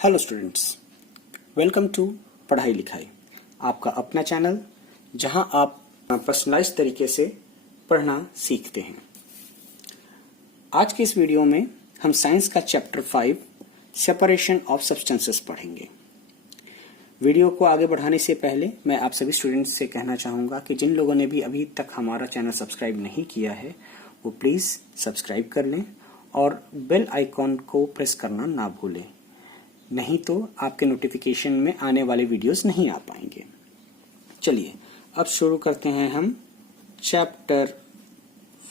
Hello students, welcome to पढ़ाई लिखाई, आपका अपना चैनल जहां आप पर्सनलाइज्ड तरीके से पढ़ना सीखते हैं। आज के इस वीडियो में हम साइंस का चैप्टर 5 सेपरेशन ऑफ सब्सटेंसेस पढ़ेंगे। वीडियो को आगे बढ़ाने से पहले मैं आप सभी स्टूडेंट्स से कहना चाहूँगा कि जिन लोगों ने भी अभी तक हमारा चैनल सब्सक्राइब नहीं किया है वो प्लीज़ सब्सक्राइब कर लें और बेल आइकॉन को प्रेस करना ना भूलें, नहीं तो आपके नोटिफिकेशन में आने वाले वीडियोस नहीं आ पाएंगे। चलिए अब शुरू करते हैं हम chapter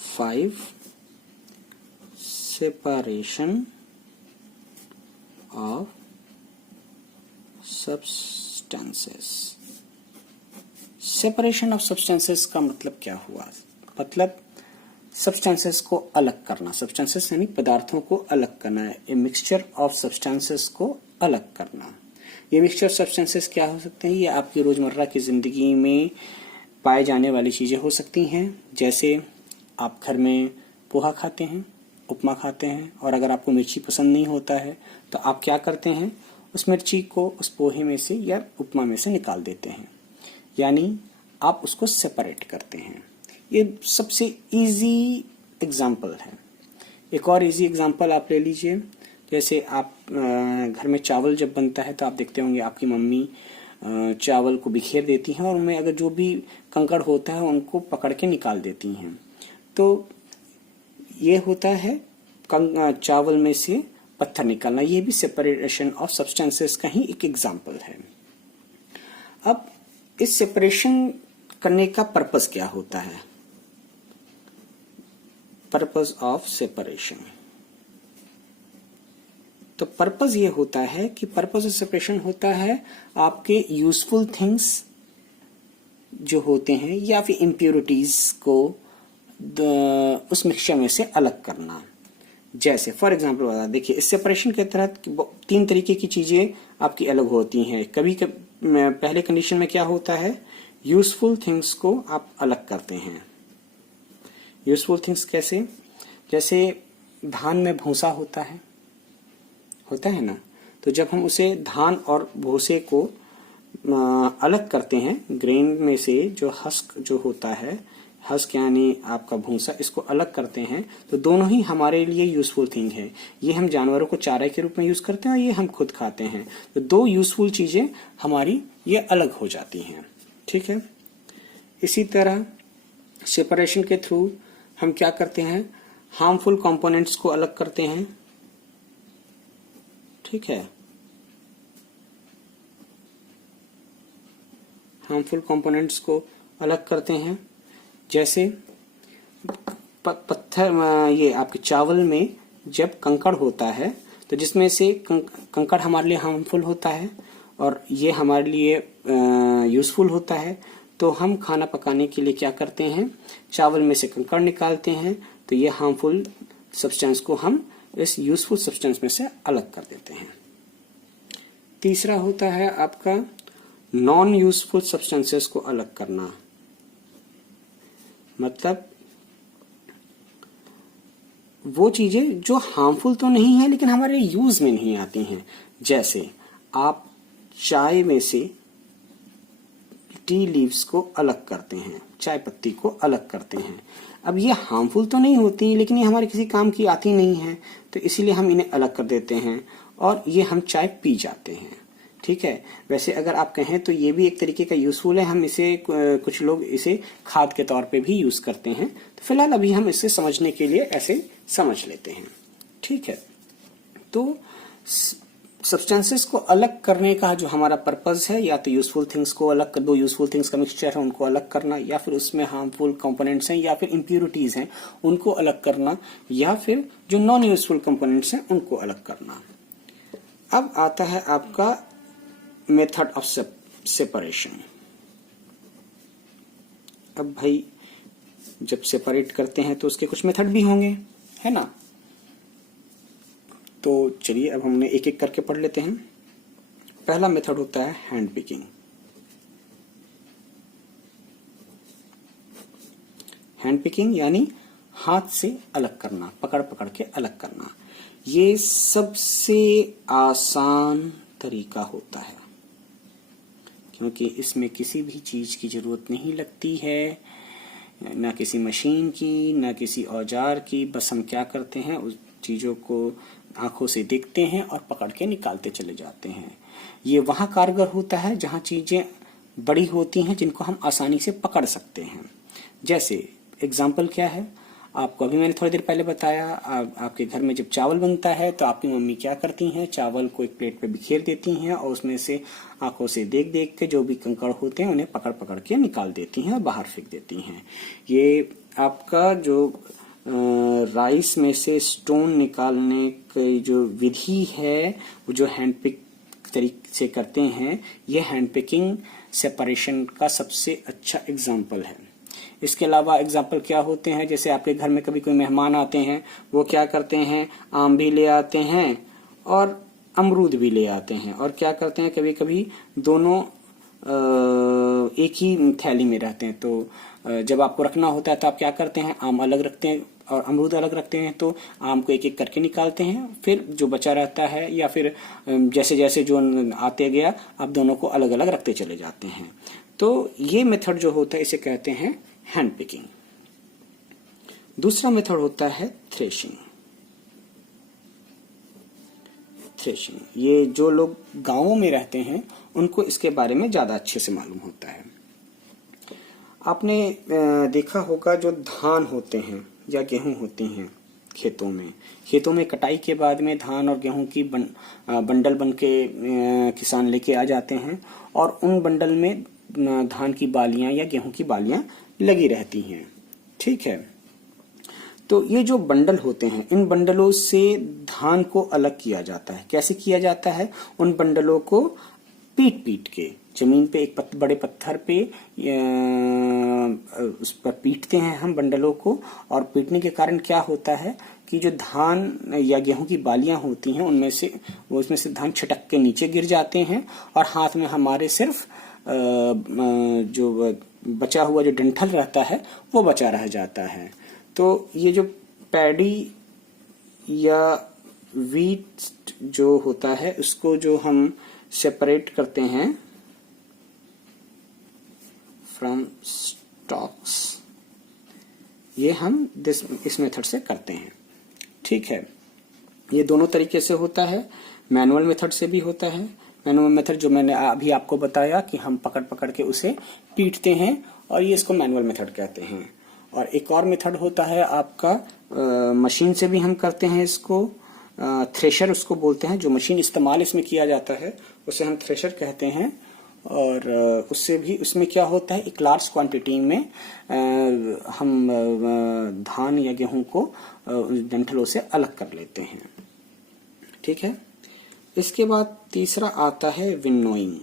5 separation of substances. Separation of substances का मतलब क्या हुआ? मतलब सब्सटेंसेस को अलग करना। सब्सटेंसेस यानी पदार्थों को अलग करना है। ए मिक्सचर ऑफ सब्सटेंसेस को अलग करना। ये मिक्सचर सब्सटेंसेस क्या हो सकते हैं? ये आपकी रोजमर्रा की जिंदगी में पाए जाने वाली चीजें हो सकती हैं। जैसे आप घर में पोहा खाते हैं, उपमा खाते हैं, और अगर आपको मिर्ची पसंद नहीं होता है तो आप क्या करते हैं, उस मिर्ची को उस पोहे में से या उपमा में से निकाल देते हैं, यानी आप उसको सेपरेट करते हैं। ये सबसे इजी एग्जाम्पल है। एक और इजी एग्जाम्पल आप ले लीजिए। जैसे आप घर में चावल जब बनता है तो आप देखते होंगे आपकी मम्मी चावल को बिखेर देती हैं और उनमें अगर जो भी कंकड़ होता है उनको पकड़ के निकाल देती हैं। तो ये होता है चावल में से पत्थर निकालना। ये भी सेपरेशन ऑफ सब्सटेंसेस का ही एक एग्जाम्पल है। अब इस सेपरेशन करने का पर्पस क्या होता है? पर्पस ऑफ सेपरेशन, तो पर्पस ये होता है कि पर्पस ऑफ सेपरेशन होता है आपके यूजफुल थिंग्स जो होते हैं या फिर इम्प्योरिटीज को उस मिक्सचर में से अलग करना। जैसे फॉर एग्जांपल देखिए, इस सेपरेशन के तहत 3 तरीके की चीजें आपकी अलग होती हैं। कभी पहले कंडीशन में क्या होता है, यूजफुल थिंग्स को आप अलग करते हैं। यूजफुल थिंग्स कैसे? जैसे धान में भूसा होता है ना, तो जब हम उसे धान और भूसे को अलग करते हैं, ग्रेन में से जो हस्क जो होता है, हस्क यानी आपका भूसा, इसको अलग करते हैं, तो दोनों ही हमारे लिए यूजफुल थिंग है। ये हम जानवरों को चारे के रूप में यूज करते हैं और ये हम खुद खाते हैं। तो 2 यूजफुल चीजें हमारी ये अलग हो जाती हैं। ठीक है। इसी तरह सेपरेशन के थ्रू हम क्या करते हैं, हार्मफुल कंपोनेंट्स को अलग करते हैं। ठीक है, हार्मफुल कंपोनेंट्स को अलग करते हैं। जैसे पत्थर, ये आपके चावल में जब कंकड़ होता है तो जिसमें से कंकड़ हमारे लिए हार्मफुल होता है और ये हमारे लिए यूजफुल होता है, तो हम खाना पकाने के लिए क्या करते हैं, चावल में से कंकड़ निकालते हैं, तो ये हार्मफुल सब्सटेंस को हम इस यूजफुल सब्सटेंस में से अलग कर देते हैं। तीसरा होता है आपका नॉन यूजफुल सब्सटेंसेस को अलग करना। मतलब वो चीजें जो हार्मफुल तो नहीं है लेकिन हमारे यूज में नहीं आती हैं। जैसे आप चाय में से टी लीव्स को अलग करते हैं, चाय पत्ती को अलग करते हैं। अब ये हार्मफुल तो नहीं होती लेकिन ये हमारे किसी काम की आती नहीं है, तो इसीलिए हम इन्हें अलग कर देते हैं और ये हम चाय पी जाते हैं। ठीक है। वैसे अगर आप कहें तो ये भी एक तरीके का यूजफुल है। हम इसे, कुछ लोग इसे खाद के तौर पे भी यूज करते हैं। तो फिलहाल अभी हम इसे समझने के लिए ऐसे समझ लेते हैं। ठीक है। तो सब्सटेंसेस को अलग करने का जो हमारा पर्पस है, या तो यूजफुल थिंग्स को अलग कर, 2 यूजफुल थिंग्स का मिक्सचर है उनको अलग करना, या फिर उसमें हार्मफुल कंपोनेंट्स हैं या फिर इम्प्योरिटीज हैं उनको अलग करना, या फिर जो नॉन यूजफुल कंपोनेंट्स हैं उनको अलग करना। अब आता है आपका मेथड ऑफ सेपरेशन। अब भाई जब सेपरेट करते हैं तो उसके कुछ मेथड भी होंगे, है ना। तो चलिए अब हमने एक एक करके पढ़ लेते हैं। पहला मेथड होता है हैंड पिकिंग। हैंड पिकिंग यानी हाथ से अलग करना, पकड़ पकड़ के अलग करना। ये सबसे आसान तरीका होता है, क्योंकि इसमें किसी भी चीज की जरूरत नहीं लगती है, ना किसी मशीन की, ना किसी औजार की। बस हम क्या करते हैं, उस चीजों को आंखों से देखते हैं और पकड़ के निकालते चले जाते हैं। ये वहां कारगर होता है जहां चीजें बड़ी होती हैं, जिनको हम आसानी से पकड़ सकते हैं। जैसे एग्जाम्पल क्या है, आपको अभी मैंने थोड़ी देर पहले बताया, आपके घर में जब चावल बनता है तो आपकी मम्मी क्या करती हैं, चावल को एक प्लेट पे बिखेर देती हैं और उसमें से आंखों से देख देख के जो भी कंकड़ होते हैं उन्हें पकड़ पकड़ के निकाल देती हैं और बाहर फेंक देती हैं। ये आपका जो राइस में से स्टोन निकालने की जो विधि है, वो जो हैंड पिक तरीके से करते हैं, ये हैंड पिकिंग सेपरेशन का सबसे अच्छा एग्जाम्पल है। इसके अलावा एग्जाम्पल क्या होते हैं, जैसे आपके घर में कभी कोई मेहमान आते हैं, वो क्या करते हैं, आम भी ले आते हैं और अमरूद भी ले आते हैं, और क्या करते हैं, कभी कभी दोनों एक ही थैली में रहते हैं। तो जब आपको रखना होता है तो आप क्या करते हैं, आम अलग रखते हैं और अमरूद अलग रखते हैं। तो आम को एक एक करके निकालते हैं, फिर जो बचा रहता है या फिर जैसे जैसे जो आते गया आप दोनों को अलग अलग रखते चले जाते हैं। तो ये मेथड जो होता है इसे कहते हैं हैंड पिकिंग। दूसरा मेथड होता है थ्रेशिंग। थ्रेशिंग, ये जो लोग गांवों में रहते हैं उनको इसके बारे में ज्यादा अच्छे से मालूम होता है। आपने देखा होगा जो धान होते हैं या गेहूं होते हैं खेतों में कटाई के बाद में धान और गेहूं की बंडल बन के किसान लेके आ जाते हैं और उन बंडल में धान की बालियां या गेहूं की बालियां लगी रहती हैं। ठीक है, तो ये जो बंडल होते हैं, इन बंडलों से धान को अलग किया जाता है। कैसे किया जाता है, उन बंडलों को पीट पीट के जमीन पे एक बड़े पत्थर पे उस पर पीटते हैं हम बंडलों को। और पीटने के कारण क्या होता है कि जो धान या गेहूं की बालियां होती हैं उसमें से धान छिटक के नीचे गिर जाते हैं और हाथ में हमारे सिर्फ जो बचा हुआ जो डंठल रहता है वो बचा रह जाता है। तो ये जो पैडी या वीट जो होता है उसको जो हम सेपरेट करते हैं फ्रॉम स्टॉक्स, ये हम इस मेथड से करते हैं। ठीक है, ये दोनों तरीके से होता है, मैनुअल मेथड से भी होता है। मैनुअल मेथड जो मैंने अभी आपको बताया कि हम पकड़ पकड़ के उसे पीटते हैं, और ये इसको मैनुअल मेथड कहते हैं। और एक और मेथड होता है आपका मशीन से भी हम करते हैं इसको, थ्रेशर उसको बोलते हैं। जो मशीन इस्तेमाल इसमें किया जाता है उसे हम थ्रेशर कहते हैं। और उसमें क्या होता है, एक लार्ज क्वांटिटी में हम धान या गेहूं को डंठलों से अलग कर लेते हैं। ठीक है, इसके बाद तीसरा आता है विनोइंग।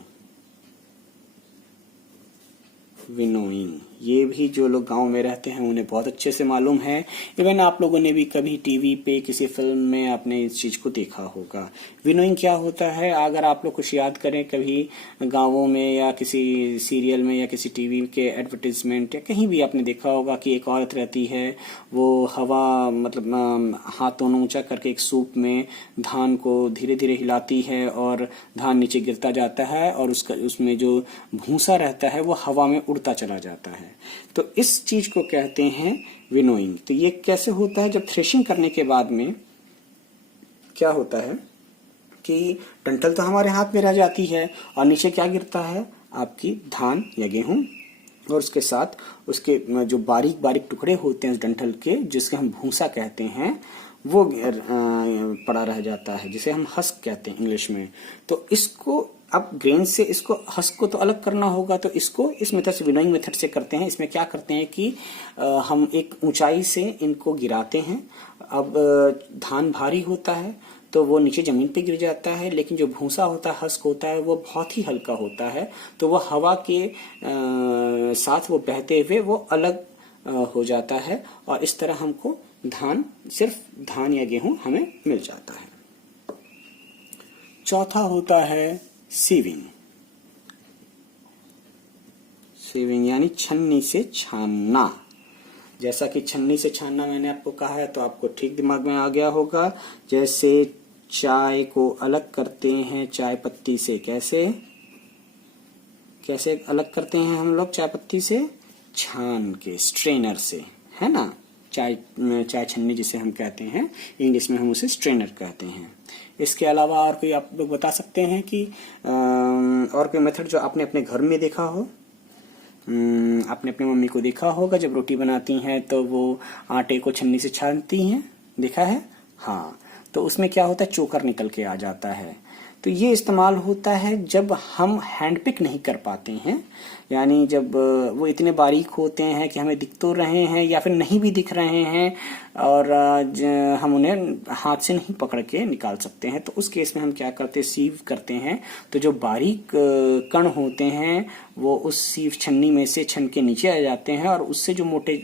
ये भी जो लोग गांव में रहते हैं उन्हें बहुत अच्छे से मालूम है। इवन आप लोगों ने भी कभी टीवी पे किसी फिल्म में आपने इस चीज को देखा होगा। विनोइंग क्या होता है, अगर आप लोग कुछ याद करें, कभी गांवों में या किसी सीरियल में या किसी टीवी के एडवर्टीजमेंट या कहीं भी आपने देखा होगा कि एक औरत रहती है, वो हवा मतलब हाथ दोनों ऊंचा करके एक सूप में धान को धीरे धीरे हिलाती है और धान नीचे गिरता जाता है और उसमें जो भूसा रहता है वो हवा में उड़ता चला जाता है। तो इस चीज को कहते हैं विनोइंग। तो ये कैसे होता है, जब थ्रेशिंग करने के बाद में क्या होता है कि डंठल तो हमारे हाथ में रह जाती है और नीचे क्या गिरता है, आपकी धान या गेहूं, और उसके साथ उसके जो बारीक बारीक टुकड़े होते हैं उस डंठल के, जिसके हम भूसा कहते हैं, वो पड़ा रह जाता है, जिसे हम हस्क कहते हैं इंग्लिश में। तो इसको अब ग्रेन से इसको हस्क को तो अलग करना होगा, तो इसको इस मेथड से, विनोइंग मेथड से करते हैं। इसमें क्या करते हैं कि हम एक ऊंचाई से इनको गिराते हैं। अब धान भारी होता है तो वो नीचे जमीन पे गिर जाता है, लेकिन जो भूसा होता है, हस्क होता है, वो बहुत ही हल्का होता है, तो वो हवा के साथ वो बहते हुए वो अलग हो जाता है और इस तरह हमको सिर्फ धान या गेहूं हमें मिल जाता है। चौथा होता है सीविंग यानी छन्नी से छानना। जैसा कि छन्नी से छानना मैंने आपको कहा है तो आपको ठीक दिमाग में आ गया होगा। जैसे चाय को अलग करते हैं चाय पत्ती से, कैसे कैसे अलग करते हैं हम लोग चाय पत्ती से? छान के, स्ट्रेनर से, है ना। चाय छन्नी जिसे हम कहते हैं, इंग्लिश में हम उसे स्ट्रेनर कहते हैं। इसके अलावा और कोई आप लोग बता सकते हैं कि और कोई मेथड जो आपने अपने घर में देखा हो? आपने अपनी मम्मी को देखा होगा जब रोटी बनाती हैं तो वो आटे को छन्नी से छानती हैं, देखा है? हाँ, तो उसमें क्या होता है, चोकर निकल के आ जाता है। तो ये इस्तेमाल होता है जब हम हैंड पिक नहीं कर पाते हैं, यानी जब वो इतने बारीक होते हैं कि हमें दिख तो रहे हैं या फिर नहीं भी दिख रहे हैं और हम उन्हें हाथ से नहीं पकड़ के निकाल सकते हैं। तो उस केस में हम क्या करते हैं, सीव करते हैं। तो जो बारीक कण होते हैं वो उस सीव छन्नी में से छन के नीचे आ जाते हैं और उससे जो मोटे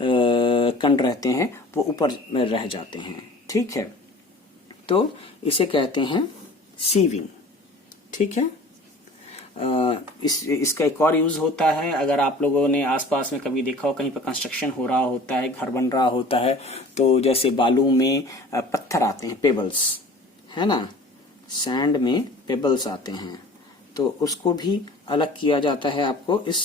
कण रहते हैं वो ऊपर रह जाते हैं। ठीक है, तो इसे कहते हैं सीविंग। ठीक है, इसका एक और यूज होता है, अगर आप लोगों ने आसपास में कभी देखा हो, कहीं पर कंस्ट्रक्शन हो रहा होता है, घर बन रहा होता है, तो जैसे बालू में पत्थर आते हैं, पेबल्स, है ना, सैंड में पेबल्स आते हैं, तो उसको भी अलग किया जाता है आपको इस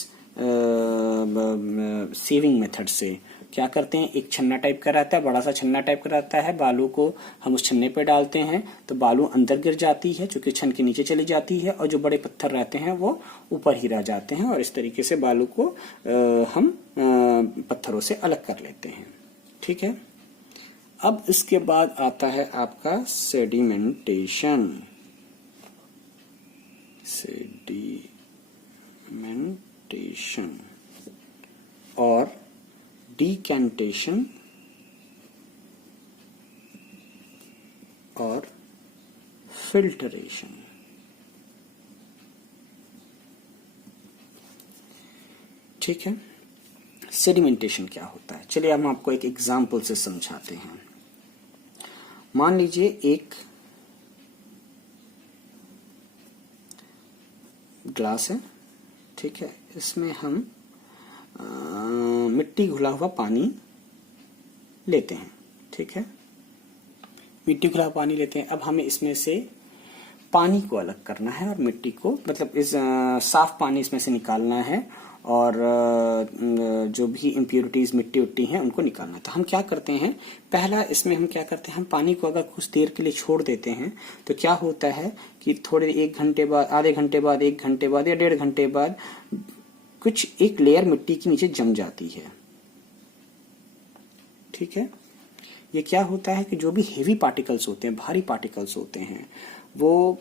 सीविंग मेथड से। क्या करते हैं, एक छन्ना टाइप का रहता है, बड़ा सा छन्ना टाइप का रहता है, बालू को हम उस छन्ने पे डालते हैं तो बालू अंदर गिर जाती है, चूंकि छन के नीचे चली जाती है, और जो बड़े पत्थर रहते हैं वो ऊपर ही रह जाते हैं, और इस तरीके से बालू को हम पत्थरों से अलग कर लेते हैं। ठीक है, अब इसके बाद आता है आपका सेडिमेंटेशन। और डिकेंटेशन और फिल्टरेशन। ठीक है, सेडिमेंटेशन क्या होता है, चलिए हम आपको एक एग्जाम्पल से समझाते हैं। मान लीजिए एक ग्लास है, ठीक है, इसमें हम मिट्टी घुला हुआ पानी लेते हैं। ठीक है, मिट्टी घुला हुआ पानी लेते हैं। अब हमें इसमें से पानी को अलग करना है और मिट्टी को, मतलब इस साफ पानी इसमें से निकालना है और जो भी इम्प्योरिटीज मिट्टी उट्टी हैं उनको निकालना है। तो हम क्या करते हैं, पहला इसमें हम क्या करते हैं, हम पानी को अगर कुछ देर के लिए छोड़ देते हैं तो क्या होता है कि थोड़े 1 घंटे बाद, आधे घंटे बाद, 1 घंटे बाद या 1.5 घंटे बाद कुछ एक लेयर मिट्टी के नीचे जम जाती है। ठीक है, ये क्या होता है कि जो भी हेवी पार्टिकल्स होते हैं, भारी पार्टिकल्स होते हैं, वो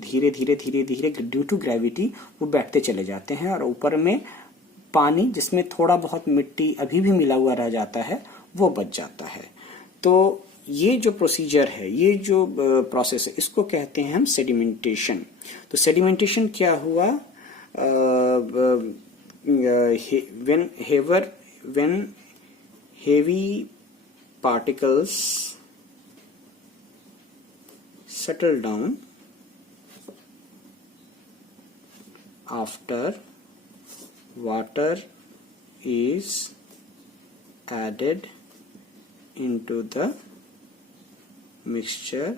धीरे धीरे धीरे धीरे ड्यू टू ग्रेविटी वो बैठते चले जाते हैं और ऊपर में पानी जिसमें थोड़ा बहुत मिट्टी अभी भी मिला हुआ रह जाता है वो बच जाता है। तो ये जो प्रोसीजर है, ये जो प्रोसेस है, इसको कहते हैं हम सेडिमेंटेशन। तो सेडिमेंटेशन क्या हुआ, when heavy particles settle down after water is added into the mixture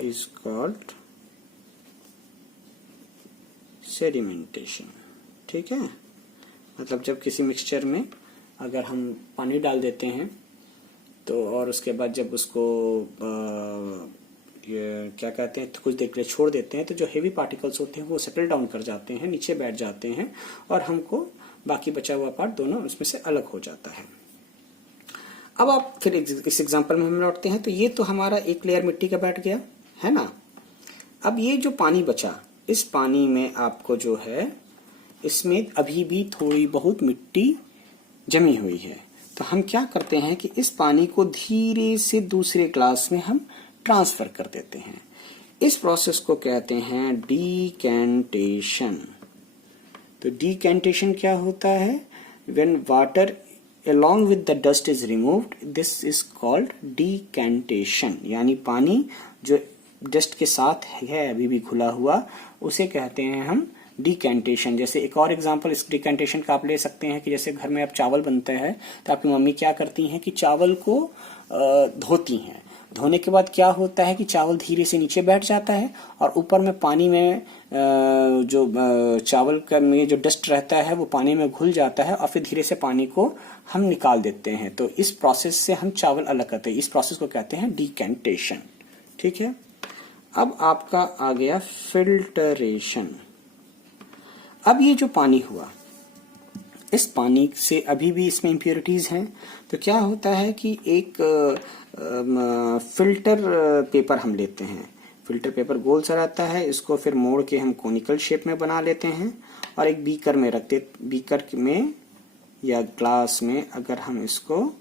is called sedimentation. ठीक है, मतलब जब किसी मिक्सचर में अगर हम पानी डाल देते हैं तो और उसके बाद जब उसको ये क्या कहते हैं, कुछ देर के लिए छोड़ देते हैं तो जो हेवी पार्टिकल्स होते हैं वो सेटल डाउन कर जाते हैं, नीचे बैठ जाते हैं और हमको बाकी बचा हुआ पार्ट दोनों उसमें से अलग हो जाता है। अब आप फिर इस एग्जांपल में हम लौटते हैं। तो ये तो हमारा एक लेयर मिट्टी का बैठ गया है ना। अब ये जो पानी बचा, इस पानी में आपको जो है इसमें अभी भी थोड़ी बहुत मिट्टी जमी हुई है। तो हम क्या करते हैं कि इस पानी को धीरे से दूसरे ग्लास में हम ट्रांसफर कर देते हैं। इस प्रोसेस को कहते हैं डीकेंटेशन। तो डीकेंटेशन क्या होता है, when water along with the dust is removed, this is called decantation। यानी पानी जो डस्ट के साथ है अभी भी घुला हुआ, उसे कहते हैं हम डिकेंटेशन। जैसे एक और एग्जांपल इस डिकेंटेशन का आप ले सकते हैं कि जैसे घर में आप चावल बनते हैं तो आपकी मम्मी क्या करती हैं कि चावल को धोती हैं। धोने के बाद क्या होता है कि चावल धीरे से नीचे बैठ जाता है और ऊपर में पानी में जो चावल का में जो डस्ट रहता है वो पानी में घुल जाता है और फिर धीरे से पानी को हम निकाल देते हैं। तो इस प्रोसेस से हम चावल अलग करते हैं, इस प्रोसेस को कहते हैं डिकेंटेशन। ठीक है, अब आपका आ गया फिल्टरेशन। अब ये जो पानी हुआ, इस पानी से अभी भी इसमें इम्प्योरिटीज हैं, तो क्या होता है कि एक फिल्टर पेपर हम लेते हैं। फिल्टर पेपर गोल सा रहता है, इसको फिर मोड़ के हम कोनिकल शेप में बना लेते हैं और एक बीकर में रख दे, बीकर में या ग्लास में अगर हम इसको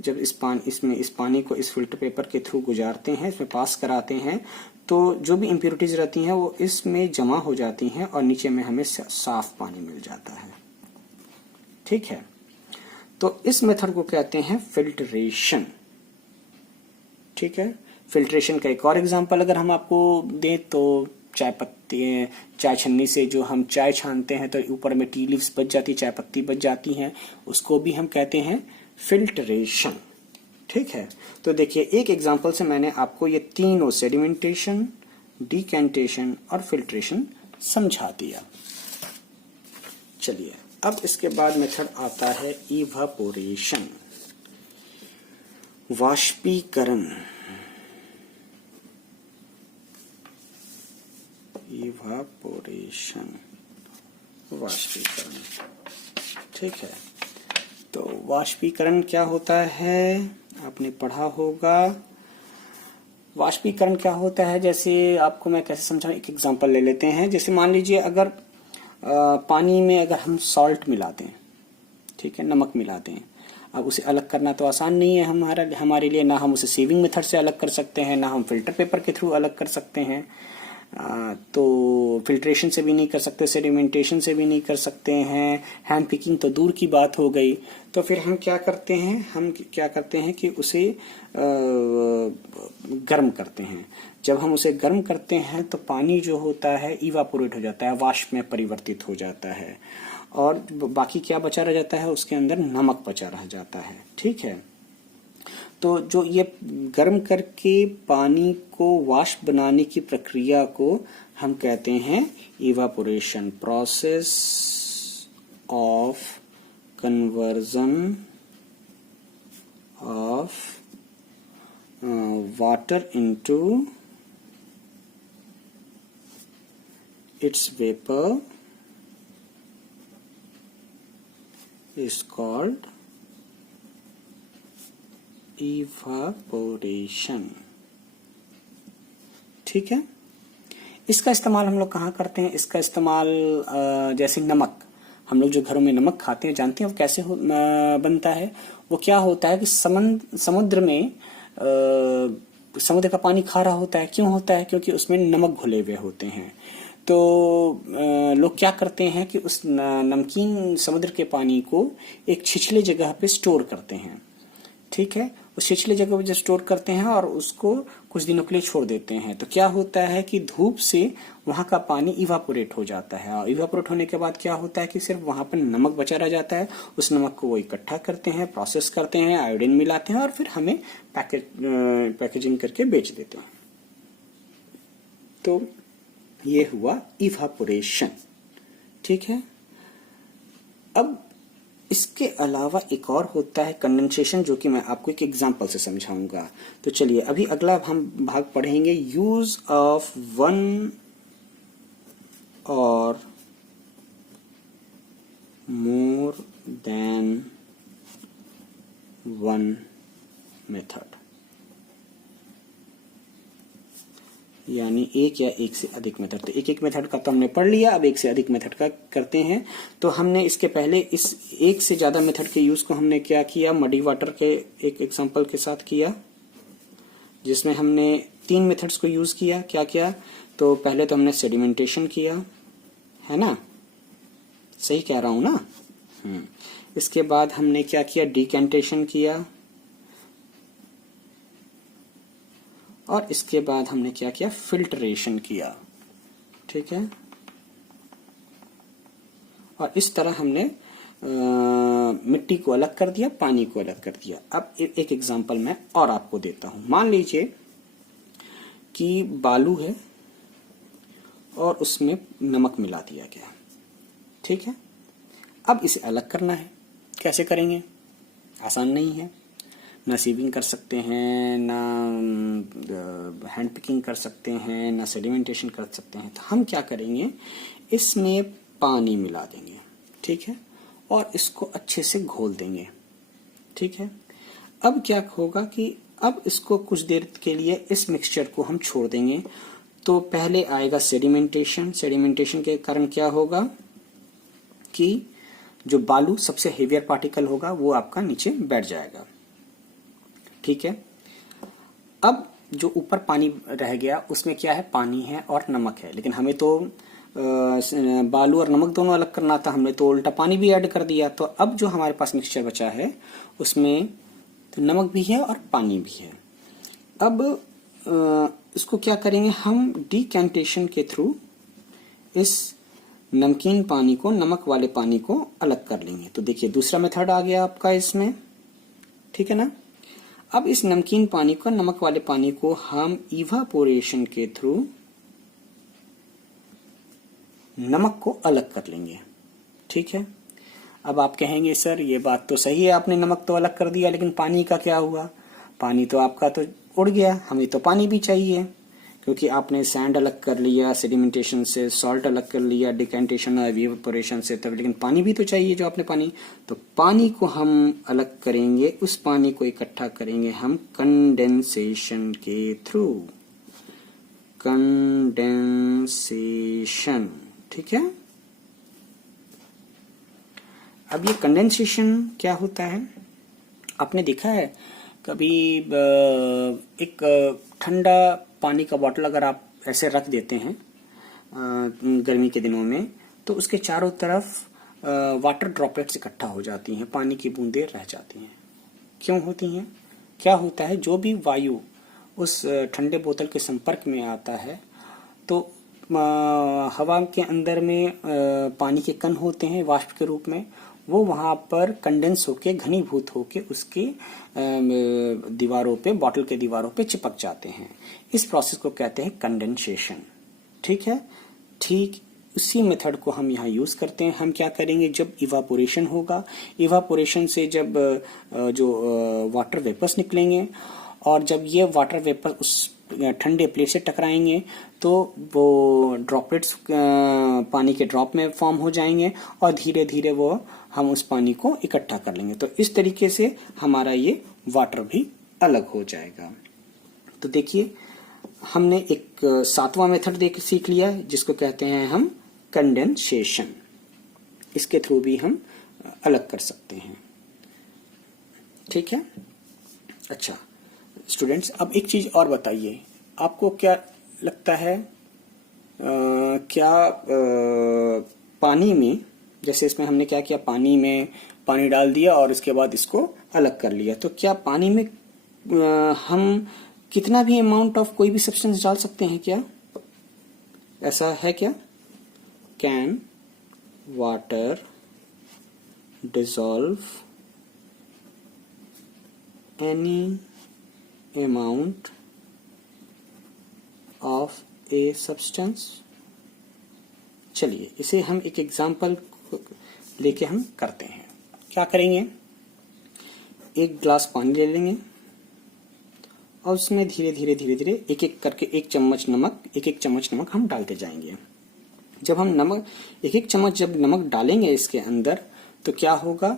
जब इस पानी को इस फिल्टर पेपर के थ्रू गुजारते हैं, इसमें पास कराते हैं, तो जो भी इम्प्योरिटीज रहती हैं वो इसमें जमा हो जाती हैं और नीचे में हमें साफ पानी मिल जाता है। ठीक है, तो इस मेथड को कहते हैं फिल्ट्रेशन। ठीक है, फिल्ट्रेशन का एक और एग्जांपल अगर हम आपको दें तो चाय पत्ती, चाय छन्नी से जो हम चाय छानते हैं तो ऊपर में टी लीव्स बच जाती, चाय पत्ती बच जाती हैं, उसको भी हम कहते हैं फिल्ट्रेशन। ठीक है, तो देखिए एक एग्जांपल से मैंने आपको ये तीनों सेडिमेंटेशन, डिकेंटेशन और फिल्ट्रेशन समझा दिया। चलिए अब इसके बाद मेथड आता है इवापोरेशन, वाष्पीकरण। इवापोरेशन, वाष्पीकरण। ठीक है, तो वाष्पीकरण क्या होता है आपने पढ़ा होगा। वाष्पीकरण क्या होता है, जैसे आपको मैं कैसे समझाऊं, एक एग्जांपल ले लेते हैं। जैसे मान लीजिए अगर पानी में अगर हम सॉल्ट मिला दें, ठीक है, नमक मिला दें, अब उसे अलग करना तो आसान नहीं है हमारे लिए, ना हम उसे सीविंग मेथड से अलग कर सकते हैं, ना हम फिल्टर पेपर के थ्रू अलग कर सकते हैं, तो फिल्ट्रेशन से भी नहीं कर सकते, सेडिमेंटेशन से भी नहीं कर सकते हैं, हैंड पिकिंग तो दूर की बात हो गई। तो फिर हम क्या करते हैं कि उसे गर्म करते हैं। जब हम उसे गर्म करते हैं तो पानी जो होता है इवापोरेट हो जाता है, वाष्प में परिवर्तित हो जाता है और बाकी क्या बचा रह जाता है, उसके अंदर नमक बचा रह जाता है। ठीक है, तो जो ये गर्म करके पानी को वाष्प बनाने की प्रक्रिया को हम कहते हैं evaporation, process of conversion of water into its vapor is called evaporation। ठीक है, इसका इस्तेमाल हम लोग कहाँ करते हैं, इसका इस्तेमाल जैसे नमक, हम लोग जो घरों में नमक खाते हैं जानते हैं वो कैसे बनता है। वो क्या होता है कि समुद्र में समुद्र का पानी खारा होता है। क्यों होता है? क्योंकि उसमें नमक घुले हुए होते हैं। तो लोग क्या करते हैं कि उस नमकीन समुद्र के पानी को एक छिछले जगह पे स्टोर करते हैं। ठीक है, उस छिछले जगह पे जब स्टोर करते हैं और उसको कुछ दिनों के लिए छोड़ देते हैं, तो क्या होता है कि धूप से वहां का पानी इवापोरेट हो जाता है। और इवापोरेट होने के बाद क्या होता है कि सिर्फ वहां पर नमक बचा रह जाता है। उस नमक को वो इकट्ठा करते हैं, प्रोसेस करते हैं, आयोडीन मिलाते हैं और फिर हमें पैकेजिंग करके बेच देते हैं। तो ये हुआ इवापोरेशन। ठीक है, अब इसके अलावा एक और होता है कंडेंसेशन, जो कि मैं आपको एक एग्जांपल से समझाऊंगा। तो चलिए अभी अगला हम भाग पढ़ेंगे, यूज ऑफ वन और मोर देन वन मेथड, यानी एक या एक से अधिक मेथड। तो एक मेथड का तो हमने पढ़ लिया, अब एक से अधिक मेथड का करते हैं। तो हमने इसके पहले इस एक से ज्यादा मेथड के यूज को हमने क्या किया, मडी वाटर के एक एग्जांपल के साथ किया, जिसमें हमने 3 मेथड्स को यूज किया। क्या क्या? तो पहले तो हमने सेडिमेंटेशन किया, है ना, सही कह रहा हूं ना। इसके बाद हमने क्या किया, डिकेंटेशन किया, और इसके बाद हमने क्या किया, फिल्ट्रेशन किया। ठीक है, और इस तरह हमने मिट्टी को अलग कर दिया, पानी को अलग कर दिया। अब एक एग्जांपल मैं और आपको देता हूं। मान लीजिए कि बालू है और उसमें नमक मिला दिया गया। ठीक है, अब इसे अलग करना है। कैसे करेंगे? आसान नहीं है। ना सीविंग कर सकते हैं, ना हैंड पिकिंग कर सकते हैं, ना सेडिमेंटेशन कर सकते हैं। तो हम क्या करेंगे, इसमें पानी मिला देंगे। ठीक है, और इसको अच्छे से घोल देंगे। ठीक है, अब क्या होगा कि अब इसको कुछ देर के लिए इस मिक्सचर को हम छोड़ देंगे। तो पहले आएगा सेडिमेंटेशन। सेडिमेंटेशन के कारण क्या होगा कि जो बालू सबसे हेवियर पार्टिकल होगा वो आपका नीचे बैठ जाएगा। ठीक है, अब जो ऊपर पानी रह गया उसमें क्या है, पानी है और नमक है। लेकिन हमें तो बालू और नमक दोनों अलग करना था, हमने तो उल्टा पानी भी ऐड कर दिया। तो अब जो हमारे पास मिक्सचर बचा है उसमें तो नमक भी है और पानी भी है। अब इसको क्या करेंगे, हम डिकैंटेशन के थ्रू इस नमकीन पानी को नमक वाले पानी को अलग कर लेंगे। तो देखिए दूसरा मेथड आ गया आपका इसमें। ठीक है ना, अब इस नमकीन पानी को नमक वाले पानी को हम इवापोरेशन के थ्रू नमक को अलग कर लेंगे। ठीक है, अब आप कहेंगे सर ये बात तो सही है, आपने नमक तो अलग कर दिया, लेकिन पानी का क्या हुआ? पानी तो आपका तो उड़ गया, हमें तो पानी भी चाहिए, क्योंकि आपने सैंड अलग कर लिया सेडिमेंटेशन से, सॉल्ट अलग कर लिया डिकैंटेशन और इवेपोरेशन से, तब लेकिन पानी भी तो चाहिए जो आपने पानी। तो पानी को हम अलग करेंगे, उस पानी को इकट्ठा करेंगे हम कंडेंसेशन के थ्रू। कंडेंसेशन। ठीक है, अब ये कंडेंसेशन क्या होता है, आपने देखा है कभी एक ठंडा पानी का बॉटल अगर आप ऐसे रख देते हैं गर्मी के दिनों में, तो उसके चारों तरफ वाटर ड्रॉपलेट्स इकट्ठा हो जाती हैं, पानी की बूंदें रह जाती हैं। क्यों होती हैं? क्या होता है, जो भी वायु उस ठंडे बोतल के संपर्क में आता है तो हवा के अंदर में पानी के कण होते हैं वाष्प के रूप में, वो वहां पर कंडेंस होके घनीभूत होके उसके दीवारों पे, बॉटल के दीवारों पे चिपक जाते हैं। इस प्रोसेस को कहते हैं कंडेंसेशन। ठीक है, ठीक उसी मेथड को हम यहाँ यूज करते हैं। हम क्या करेंगे, जब इवापोरेशन होगा, इवापोरेशन से जब जो वाटर वेपर्स निकलेंगे और जब ये वाटर वेपर उस ठंडे प्लेट से टकराएंगे तो वो ड्रॉपलेट्स पानी के ड्रॉप में फॉर्म हो जाएंगे और धीरे धीरे वो हम उस पानी को इकट्ठा कर लेंगे। तो इस तरीके से हमारा ये वाटर भी अलग हो जाएगा। तो देखिए हमने एक सातवां मेथड सीख लिया है जिसको कहते हैं हम कंडेंसेशन। इसके थ्रू भी हम अलग कर सकते हैं। ठीक है, अच्छा स्टूडेंट्स, अब एक चीज और बताइए, आपको क्या लगता है क्या पानी में, जैसे इसमें हमने क्या किया, पानी में पानी डाल दिया और इसके बाद इसको अलग कर लिया, तो क्या पानी में हम कितना भी अमाउंट ऑफ कोई भी सब्सटेंस डाल सकते हैं क्या? ऐसा है क्या? Can water dissolve any amount of a substance? चलिए इसे हम एक एग्जांपल लेके हम करते हैं। क्या करेंगे, एक ग्लास पानी ले लेंगे और उसमें धीरे धीरे धीरे धीरे एक एक करके एक चम्मच नमक हम डालते जाएंगे। जब हम नमक एक एक चम्मच जब नमक डालेंगे इसके अंदर, तो क्या होगा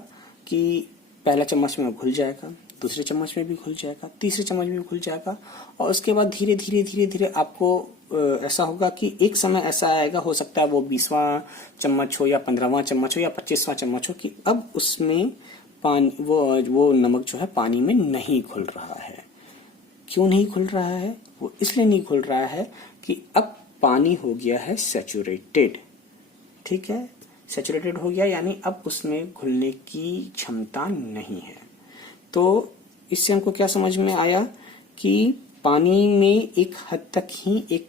कि पहला चम्मच में घुल जाएगा, दूसरे चम्मच में भी घुल जाएगा, तीसरे चम्मच में भी घुल जाएगा, और उसके बाद धीरे धीरे धीरे धीरे आपको ऐसा होगा कि एक समय ऐसा आएगा, हो सकता है वो 20वां चम्मच हो या 15वां चम्मच हो या 25वां चम्मच हो, कि अब उसमें पानी वो नमक जो है पानी में नहीं घुल रहा है। क्यों नहीं घुल रहा है? वो इसलिए नहीं घुल रहा है कि अब पानी हो गया है सैचुरेटेड। ठीक है, सैचुरेटेड हो गया, यानी अब उसमें घुलने की क्षमता नहीं है। तो इससे हमको क्या समझ में आया कि पानी में एक हद तक ही, एक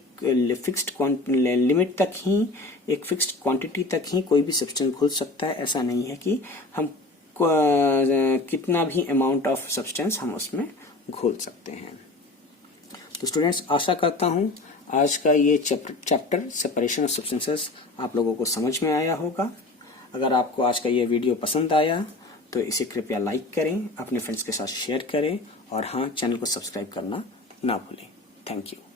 फिक्स्ड लिमिट तक ही, एक फिक्स्ड क्वांटिटी तक ही कोई भी सब्सटेंस घुल सकता है। ऐसा नहीं है कि हम कितना भी अमाउंट ऑफ सब्सटेंस हम उसमें घोल सकते हैं। तो स्टूडेंट्स, आशा करता हूँ आज का ये चैप्टर सेपरेशन ऑफ सब्सटेंसेस आप लोगों को समझ में आया होगा। अगर आपको आज का ये वीडियो पसंद आया तो इसे कृपया लाइक करें, अपने फ्रेंड्स के साथ शेयर करें और हाँ, चैनल को सब्सक्राइब करना ना भूलें। Thank you.